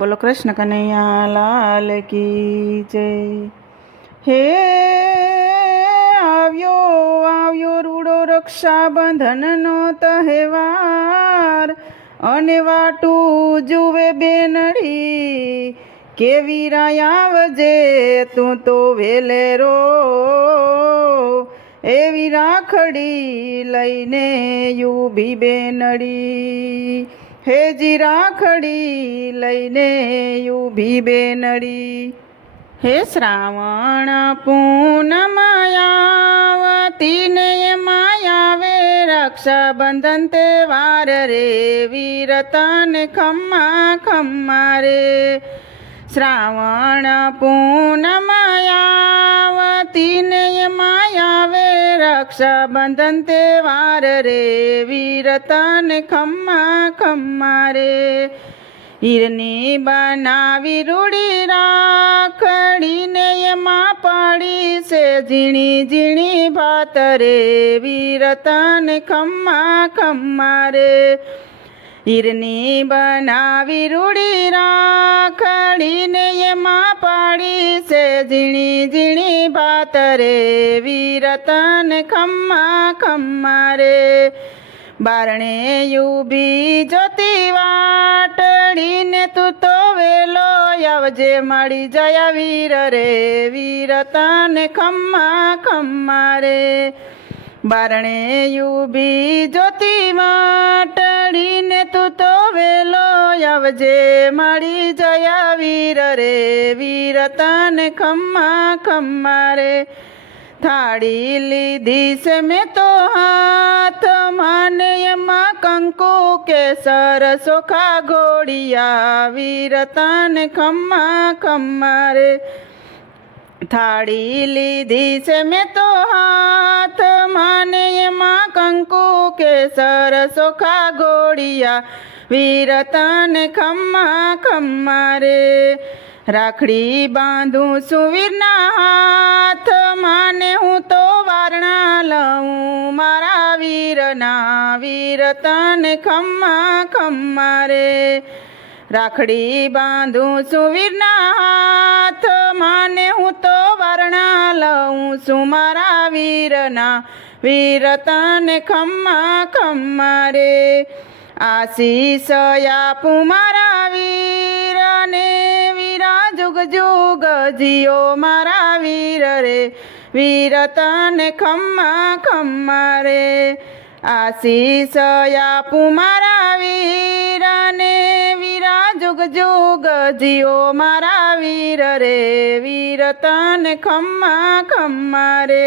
બોલો કૃષ્ણ કનૈયા લાલ કી જય। હે આવ્યો રૂડો રક્ષાબંધનનો તહેવાર, અને વાટું જુએ બેનડી, કેવી રાય આવજે તું તો વેલેરો, એવી રાખડી લઈને ઊભી બેનડી, હેજી રાખડી લઈને ઊભી બેનડી। હે શ્રાવણ પૂનમમાં આવતીને એમાં આવે રક્ષાબંધન તહેવાર રે, વીર તને ખમ્મા ખમ્મા રે। શ્રાવણ પૂનમમાં આવતીને એમાં આવે રક્ષાબંધન તહેવાર રે, વીર તને ખમ્મા ખમ્મા રે। હીરની બનાવી રૂડી રાખડીને એમાં પાડી છે ઝીણી ઝીણી ભાત રે, વીર તને ખમ્મા ખમ્મા રે। હીરની બનાવી રૂડી રાખડીને એમાં પાડી છે ઝીણી ઝીણી ભાત રે, વીર તને ખમ્મા ખમ્મા રે। બારણે ઊભી જોતી વાટડીને તું તો વેલો આવજે, મળી જયા વીર રે, વીર તને ખમ્મા ખમ્મા રે। બારણે ઊભી જોતી વાટડીને તું તો વેલો આવજે, મળી જયા વીર રે, વીર તને ખમ્મા ખમ્મા રે। થાળી લીધી છે મેં તો હાથમાં ને એમાં કંકુ કેસર ચોખા ઘોડિયા, વીર તને ખમ્મા ખમ્મા રે। થાળી લીધી છે મેં તો હાથમાં ને એમાં કંકુ કેસર ચોખા ઘોડિયા, વીર તને ખમ્મા ખમ્મા રે। રાખડી બાંધું છું વીરના હાથમાં ને હું તો વારણા લઉં મારા વીરના, વીર તને ખમ્મા ખમ્મા રે। રાખડી બાંધું છું વીરના હાથમાં ને હું તો વારણા લઉં છું મારા વીરના, વીર તને ખમ્મા ખમ્મા રે। આશીષ આપું મારા વીરને, વીરા જુગ જુગ જીઓ મારા વીર રે, વીર તને ખમ્મા ખમ્મા રે। આશીષ આપું મારા વીરને, વીરા જુગ જુગ જીઓ મારા વીર રે, વીર તને ખમ્મા ખમ્મા રે।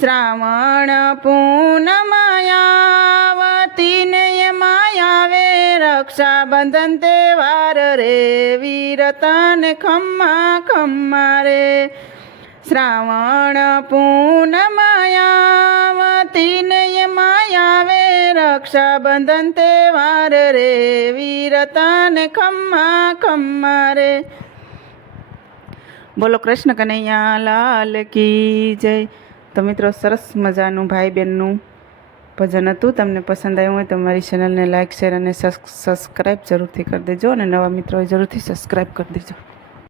શ્રાવણ પૂનમમાં આવતીને એમાં આવે રક્ષાબંધન તહેવાર રે, વીર તને ખમ્મા ખમ્મા રે। શ્રાવણ પૂનમમાં આવતીને એમાં આવે રક્ષાબંધન તહેવાર રે, વીર તને ખમ્મા ખમ્મા રે। બોલો કૃષ્ણ કનૈયા લાલ કી જય। તો મિત્રો, સરસ મજાનું ભાઈ બહેનનું ભજન હતું। તમને પસંદ આવ્યું હોય તો મારી ચેનલને લાઇક શેર અને સબસ્ક્રાઈબ જરૂરથી કરી દેજો, અને નવા મિત્રો જરૂરથી સબસ્ક્રાઈબ કરી દેજો।